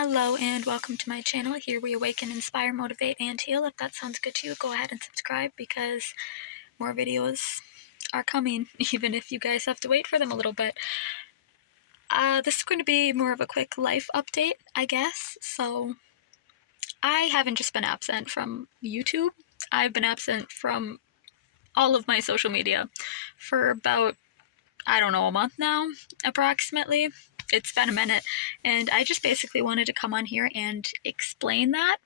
Hello and welcome to my channel. Here we awaken, inspire, motivate, and heal. If that sounds good to you, go ahead and subscribe because more videos are coming, even if you guys have to wait for them a little bit. This is going to be more of a quick life update, I guess. So I haven't just been absent from YouTube. I've been absent from all of my social media for about, I don't know, a month now, approximately. It's been a minute, and I just basically wanted to come on here and explain that.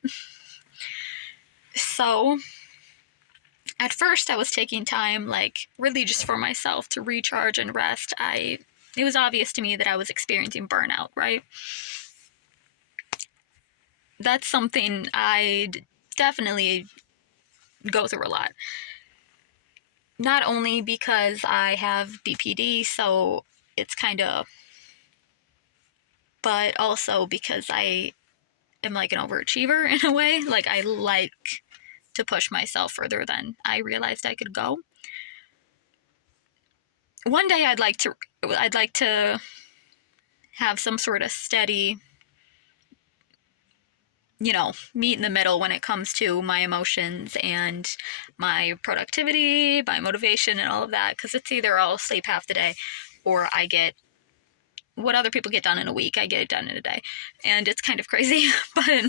So, at first I was taking time, really just for myself to recharge and rest. It was obvious to me that I was experiencing burnout, right? That's something I definitely go through a lot. Not only because I have BPD, so it's but also because I am like an overachiever in a way. Like, I like to push myself further than I realized I could go. One day I'd like to have some sort of steady, meet in the middle when it comes to my emotions and my productivity, my motivation, and all of that, because it's either I'll sleep half the day or I get what other people get done in a week, I get it done in a day. And it's kind of crazy, but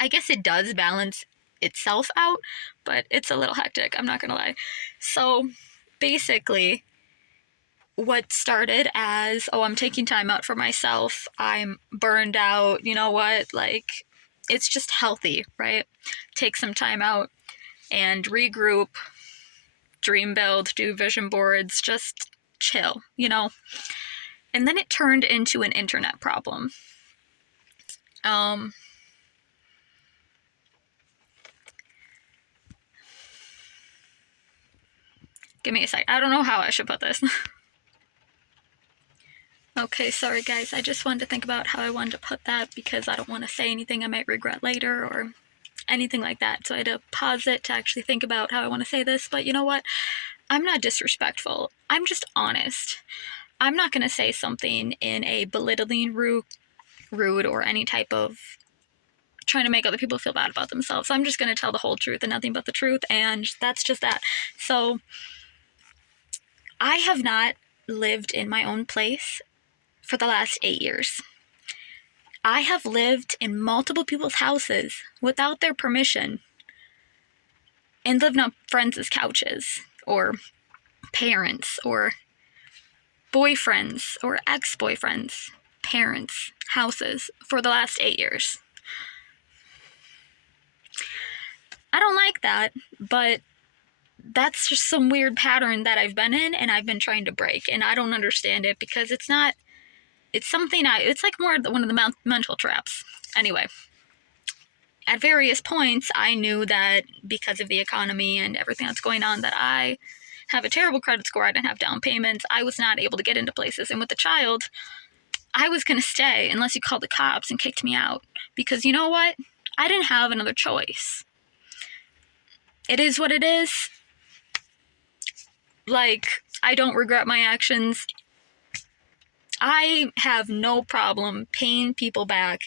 I guess it does balance itself out, but it's a little hectic, I'm not gonna lie. So basically, what started as, I'm taking time out for myself, I'm burned out, you know what, it's just healthy, right? Take some time out and regroup, dream build, do vision boards, just chill, And then it turned into an internet problem. Give me a sec. I don't know how I should put this. Okay, sorry guys, I just wanted to think about how I wanted to put that because I don't want to say anything I might regret later or anything like that. So I had to pause it to actually think about how I want to say this. But you know what? I'm not disrespectful. I'm just honest. I'm not going to say something in a belittling, rude, or any type of trying to make other people feel bad about themselves. I'm just going to tell the whole truth and nothing but the truth, and that's just that. So I have not lived in my own place for the last 8 years. I have lived in multiple people's houses without their permission and lived on friends' couches or parents or boyfriends or ex-boyfriends' parents' houses for the last 8 years. I don't like that, but that's just some weird pattern that I've been in and I've been trying to break, and I don't understand it because it's like more one of the mental traps. Anyway, at various points, I knew that because of the economy and everything that's going on, that I have a terrible credit score, I didn't have down payments, I was not able to get into places, and with the child, I was going to stay unless you called the cops and kicked me out, because you know what? I didn't have another choice. It is what it is. I don't regret my actions. I have no problem paying people back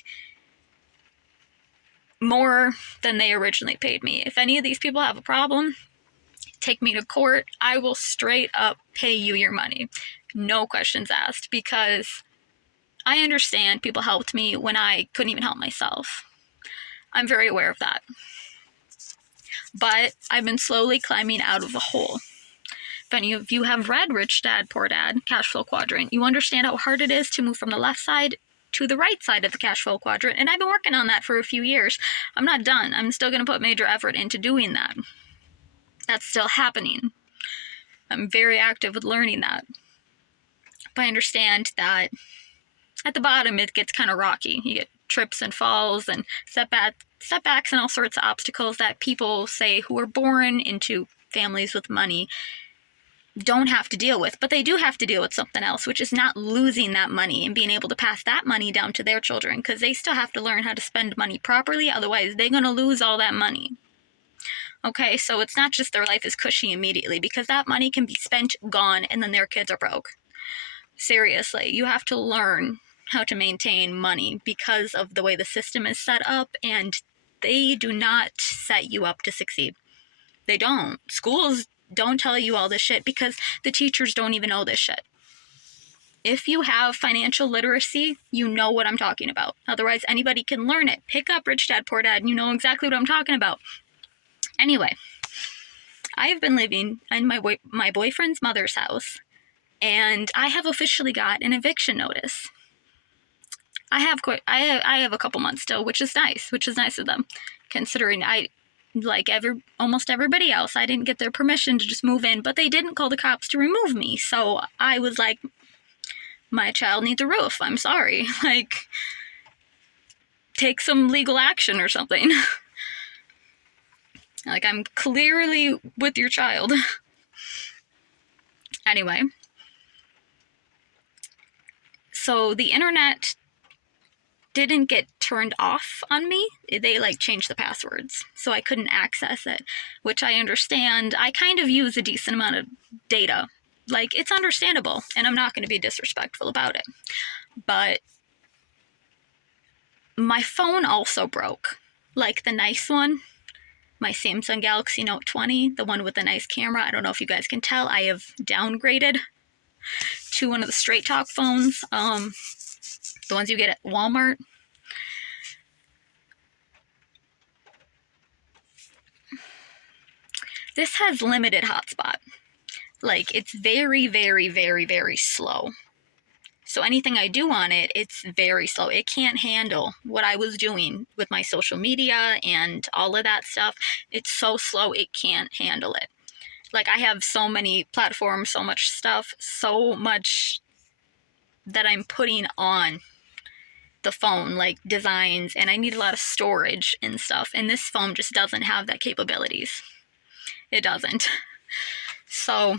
more than they originally paid me. If any of these people have a problem, take me to court. I will straight up pay you your money. No questions asked, because I understand people helped me when I couldn't even help myself. I'm very aware of that. But I've been slowly climbing out of the hole. If any of you have read Rich Dad, Poor Dad, Cash Flow Quadrant, you understand how hard it is to move from the left side to the right side of the cash flow quadrant, and I've been working on that for a few years. I'm not done. I'm still going to put major effort into doing that. That's still happening. I'm very active with learning that. But I understand that at the bottom it gets kind of rocky. You get trips and falls and setbacks and all sorts of obstacles that people say who are born into families with money don't have to deal with, but they do have to deal with something else, which is not losing that money and being able to pass that money down to their children, because they still have to learn how to spend money properly, otherwise they're going to lose all that money. Okay, so it's not just their life is cushy immediately, because that money can be spent, gone, and then their kids are broke. Seriously, you have to learn how to maintain money because of the way the system is set up, and they do not set you up to succeed. They don't. Schools don't tell you all this shit because the teachers don't even know this shit. If you have financial literacy, you know what I'm talking about. Otherwise, anybody can learn it. Pick up Rich Dad Poor Dad and you know exactly what I'm talking about. Anyway, I have been living in my boyfriend's mother's house, and I have officially got an eviction notice. I have a couple months still, which is nice of them, considering like almost everybody else, I didn't get their permission to just move in, but they didn't call the cops to remove me. So I was like, my child needs a roof. I'm sorry. Like, take some legal action or something. Like, I'm clearly with your child. Anyway. So the internet didn't get turned off on me. They like changed the passwords, so I couldn't access it, which I understand. I kind of use a decent amount of data. Like, it's understandable, and I'm not going to be disrespectful about it. But my phone also broke. Like the nice one, my Samsung Galaxy Note 20, the one with the nice camera. I don't know if you guys can tell, I have downgraded to one of the straight talk phones, the ones you get at Walmart. This has limited hotspot. Like, it's very, very, very, very slow. So anything I do on it, it's very slow. It can't handle what I was doing with my social media and all of that stuff. It's so slow, it can't handle it. Like, I have so many platforms, so much stuff, so much that I'm putting on the phone, like designs, and I need a lot of storage and stuff. And this phone just doesn't have that capabilities. It doesn't. So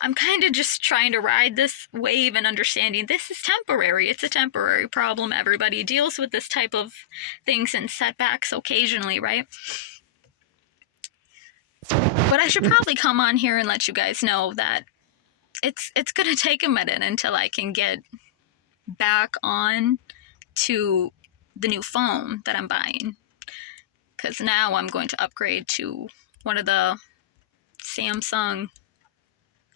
I'm kind of just trying to ride this wave and understanding this is temporary. It's a temporary problem. Everybody deals with this type of things and setbacks occasionally, right? But I should probably come on here and let you guys know that it's going to take a minute until I can get back on to the new phone that I'm buying. Because now I'm going to upgrade to one of the Samsung,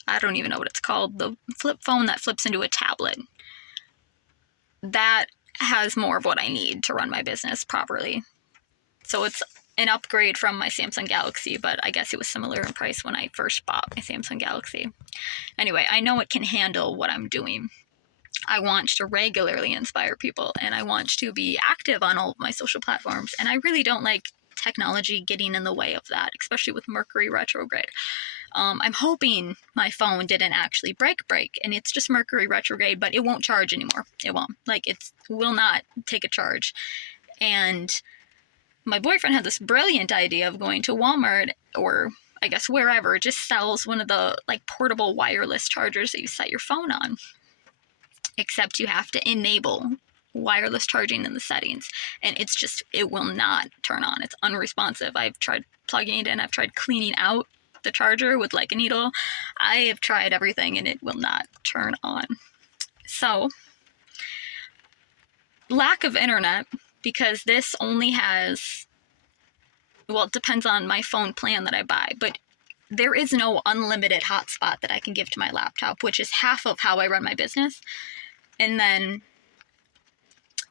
I don't even know what it's called, the flip phone that flips into a tablet. That has more of what I need to run my business properly. So it's an upgrade from my Samsung Galaxy, but I guess it was similar in price when I first bought my Samsung Galaxy. Anyway, I know it can handle what I'm doing. I want to regularly inspire people, and I want to be active on all of my social platforms, and I really don't like technology getting in the way of that, especially with Mercury retrograde. I'm hoping my phone didn't actually break, and it's just Mercury retrograde, but it won't charge anymore. It won't. Like, it will not take a charge. And my boyfriend had this brilliant idea of going to Walmart, or I guess wherever, it just sells one of the like portable wireless chargers that you set your phone on. Except you have to enable wireless charging in the settings, and it will not turn on. It's unresponsive. I've tried plugging it in, I've tried cleaning out the charger with like a needle. I have tried everything and it will not turn on. So, lack of internet, because this only has, well, it depends on my phone plan that I buy, but there is no unlimited hotspot that I can give to my laptop, which is half of how I run my business. And then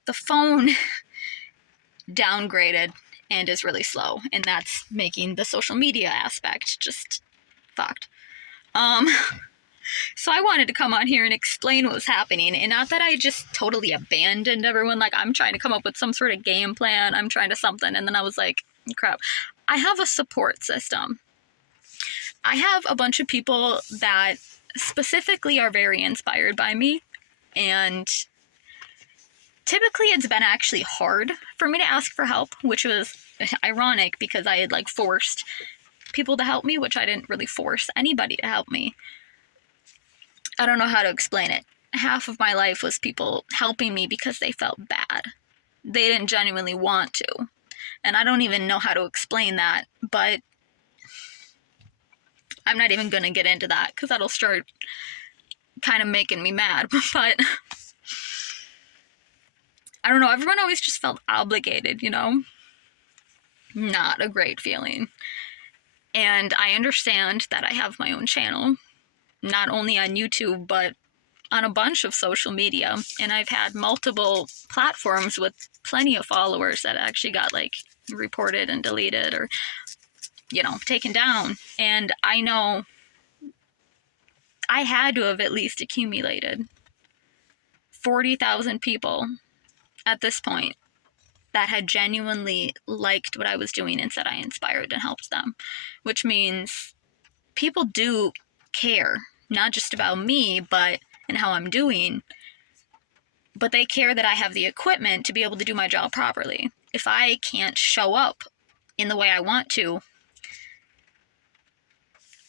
the phone downgraded and is really slow, and that's making the social media aspect just fucked. So I wanted to come on here and explain what was happening, and not that I just totally abandoned everyone. Like, I'm trying to come up with some sort of game plan, I'm trying to something, and then I was like, crap. I have a support system. I have a bunch of people that specifically are very inspired by me, and typically it's been actually hard for me to ask for help, which was ironic because I had like forced people to help me, which I didn't really force anybody to help me. I don't know how to explain it. Half of my life was people helping me because they felt bad. They didn't genuinely want to. And I don't even know how to explain that, but I'm not even going to get into that because that'll start kind of making me mad. But I don't know, everyone always just felt obligated, you know? Not a great feeling. And I understand that I have my own channel, not only on YouTube, but on a bunch of social media. And I've had multiple platforms with plenty of followers that actually got like reported and deleted or, you know, taken down. And I know I had to have at least accumulated 40,000 people at this point that had genuinely liked what I was doing and said I inspired and helped them, which means people do care, not just about me, but and how I'm doing, but they care that I have the equipment to be able to do my job properly. If I can't show up in the way I want to,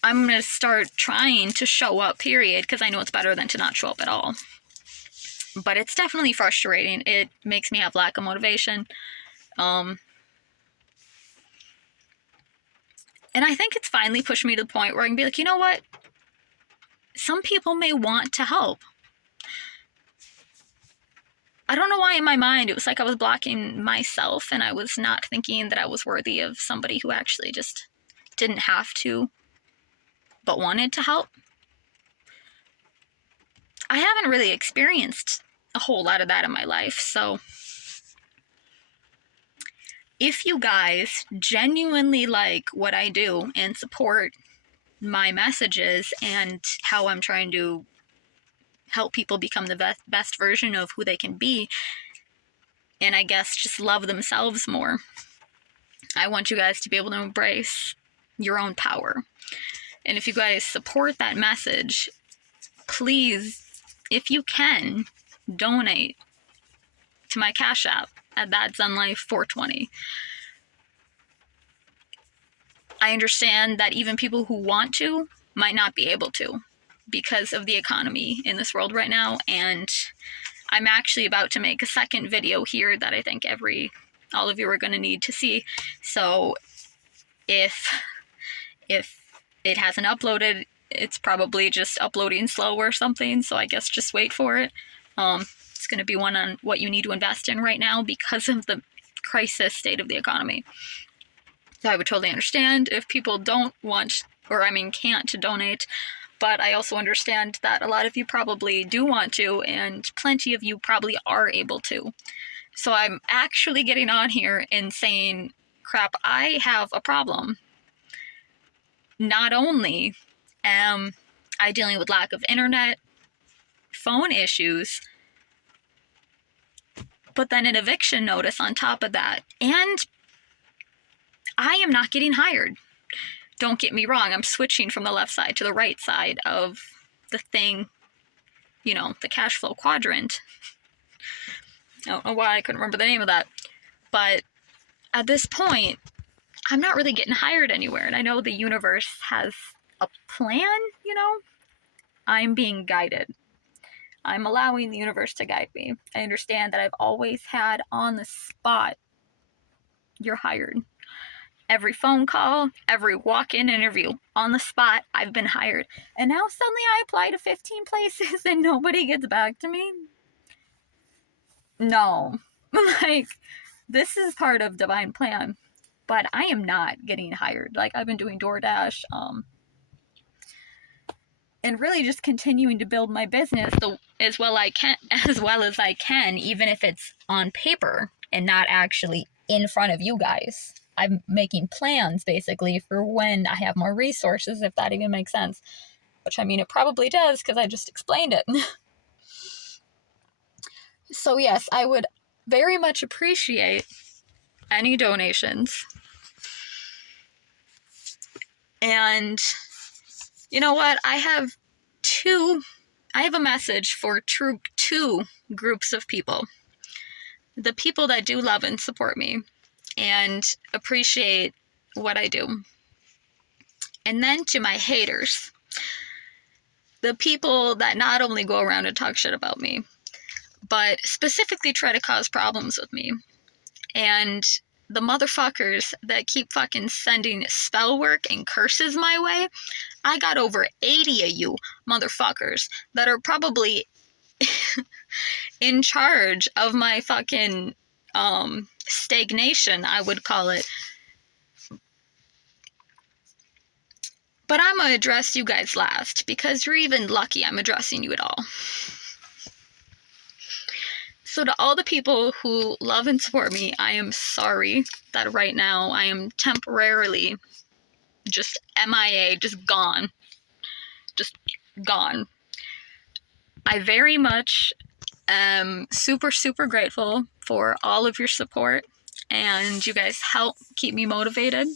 I'm going to start trying to show up, period, because I know it's better than to not show up at all. But it's definitely frustrating. It makes me have lack of motivation. And I think it's finally pushed me to the point where I can be like, you know what? Some people may want to help. I don't know why in my mind it was like I was blocking myself and I was not thinking that I was worthy of somebody who actually just didn't have to, but wanted to help. I haven't really experienced a whole lot of that in my life, so if you guys genuinely like what I do and support my messages and how I'm trying to help people become the best version of who they can be, and I guess just love themselves more, I want you guys to be able to embrace your own power. And if you guys support that message, please, if you can, donate to my Cash App at thatzenlife420. I understand that even people who want to might not be able to because of the economy in this world right now, and I'm actually about to make a second video here that I think all of you are going to need to see. So if it hasn't uploaded, it's probably just uploading slow or something, so I guess just wait for it. It's going to be one on what you need to invest in right now because of the crisis state of the economy. So I would totally understand if people don't want, or can't to donate, but I also understand that a lot of you probably do want to, and plenty of you probably are able to. So I'm actually getting on here and saying, crap, I have a problem. Not only am I dealing with lack of internet, phone issues, but then an eviction notice on top of that, and I am not getting hired. Don't get me wrong, I'm switching from the left side to the right side of the thing, you know, the cash flow quadrant. I don't know why I couldn't remember the name of that. But at this point, I'm not really getting hired anywhere. And I know the universe has a plan, you know? I'm being guided. I'm allowing the universe to guide me. I understand that I've always had on the spot, you're hired. Every phone call, every walk-in interview, on the spot, I've been hired. And now suddenly I apply to 15 places and nobody gets back to me? No. Like, this is part of divine plan. But I am not getting hired. Like, I've been doing DoorDash, and really just continuing to build my business as well as I can, even if it's on paper and not actually in front of you guys. I'm making plans basically for when I have more resources, if that even makes sense. Which, it probably does because I just explained it. So yes, I would very much appreciate any donations. And you know what? I have a message for two groups of people. The people that do love and support me and appreciate what I do. And then to my haters. The people that not only go around and talk shit about me, but specifically try to cause problems with me. And the motherfuckers that keep fucking sending spell work and curses my way. I got over 80 of you motherfuckers that are probably in charge of my fucking stagnation, I would call it. But I'm gonna address you guys last, because you're even lucky I'm addressing you at all. So to all the people who love and support me, I am sorry that right now I am temporarily just MIA, just gone. Just gone. I very much am super, super grateful for all of your support, and you guys help keep me motivated.